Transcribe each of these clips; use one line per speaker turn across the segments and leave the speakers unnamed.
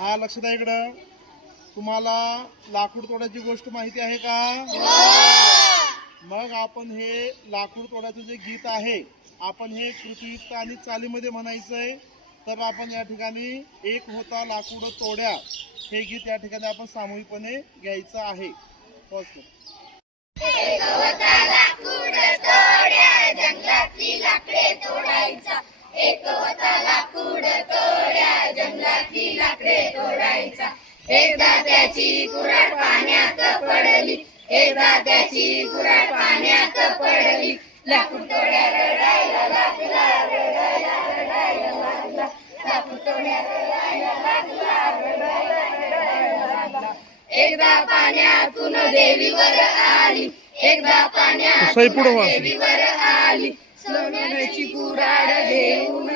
हा लक्ष द्या इकडं. तुम्हाला लाकूड तोड्याची गोष्ट माहिती आहे का? मग आपण हे लाकूड तोड्याचं जे गीत आहे आपण हे कृतीयुक्त आणि चालीमध्ये म्हणायचंय. तर आपण या ठिकाणी एक होता लाकूड तोड्या. हे गीत या ठिकाणी आपण सामूहिकपणे घ्यायचं आहे. पॉज कर.
एकदा त्याची कुराड पाण्यात पडली. एकदा त्याची कुराड पाण्यात पडली. लाकूड तोड्या रडायला लागला रडायला रडायला लागला. लाकूड तोड्या रडायला लागला रडायला रडायला लागला. एकदा पाण्यातून देवीवर आली. एकदा पाण्यातून. देवीवर आली. सोन्याची कुराड घेऊन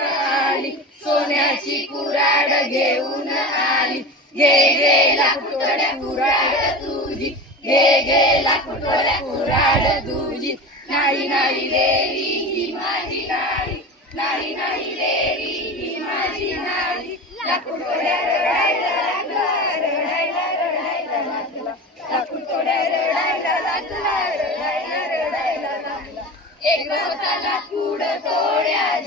सोन्याची कुराड घेऊन आली. घे गेला कुठड्या कुराड तुझी. घे गेला कुठड्या कुराड तुझी. नाही नाही देवी ही माझी नाळी नाही नाही देवी ही माझी नाळी लाकुटोड्या रडायला लागला रडायला रडायला लागला लाकुटोड्या रडायला लागला रडायला रडायला लागला एक होता लाकूड तोड्या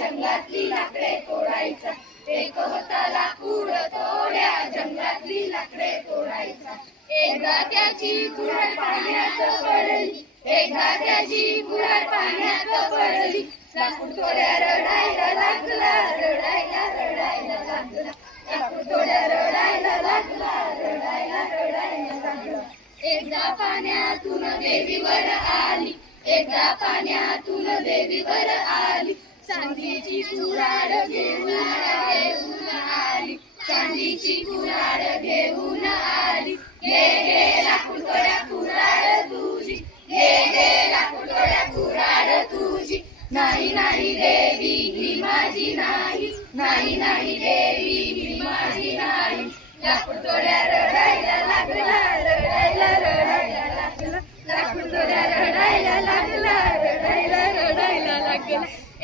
एक होता तोड्या जंगलातली लाकडे तोडायचा. एकदा त्याची कुरड पाण्यात पडली एकदा त्याची कुरड पाण्यात पडली. लाकूड तोड्या रडायला लागला रडायला रडायला लागला. लाकूड तोड्या रडायला लागला रडायला रडायला लागला. एकदा पाण्यातून देवीवर आली एकदा पाण्यातून देवीवर आली. चांदीची कुराड घेऊन घेऊन आली. चांदीची कुराड घेऊन आली. घे घे लाकूड थोड्या कुराड तुझी. घे घे लाकूड थोड्या कुराड तुझी. नाही नाही देवी ही माझी नाही. नाही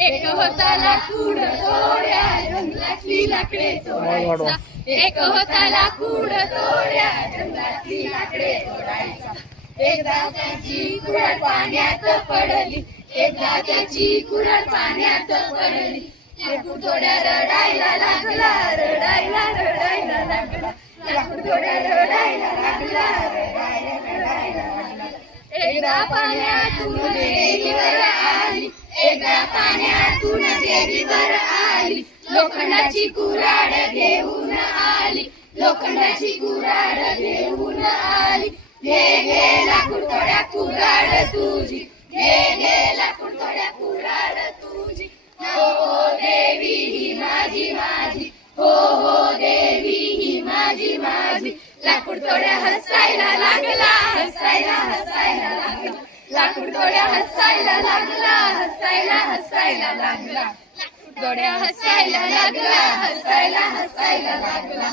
एक होता लाकूड तोड्या जंगलातली लाकडे तोडायचा. एक होता लाकूड तोड्या जंगलातली लाकडे तोडायचा. एकदा त्याची कुरड पाण्यात पडली एकदा त्याची कुरड पाण्यात पडली. लाकूड तोड्या रडायला लागला रडायला रडायला लागला. लाकूड तोड्या रडायला लागला रडायला रडायला लागला. एकदा पाण्यातून वेगळ्या आली पाण्यातून देवीवर आली. लोखंडाची कुराड घेऊन आली. लोखंडाची कुराड घेऊन आली. घे घे लाकूड थोड्या कुराड तुझी. घे घे लाकूड थोड्या कुराड तुझी. हो हो देवी ही माझी माझी. हो हो देवी ही माझी माझी. लाकूड थोड्या हसायला लाग लाकूड तोड्या हसायला लागला हसायला हसायला लागला. लाकूड हसायला लागला हसायला हसायला लागला.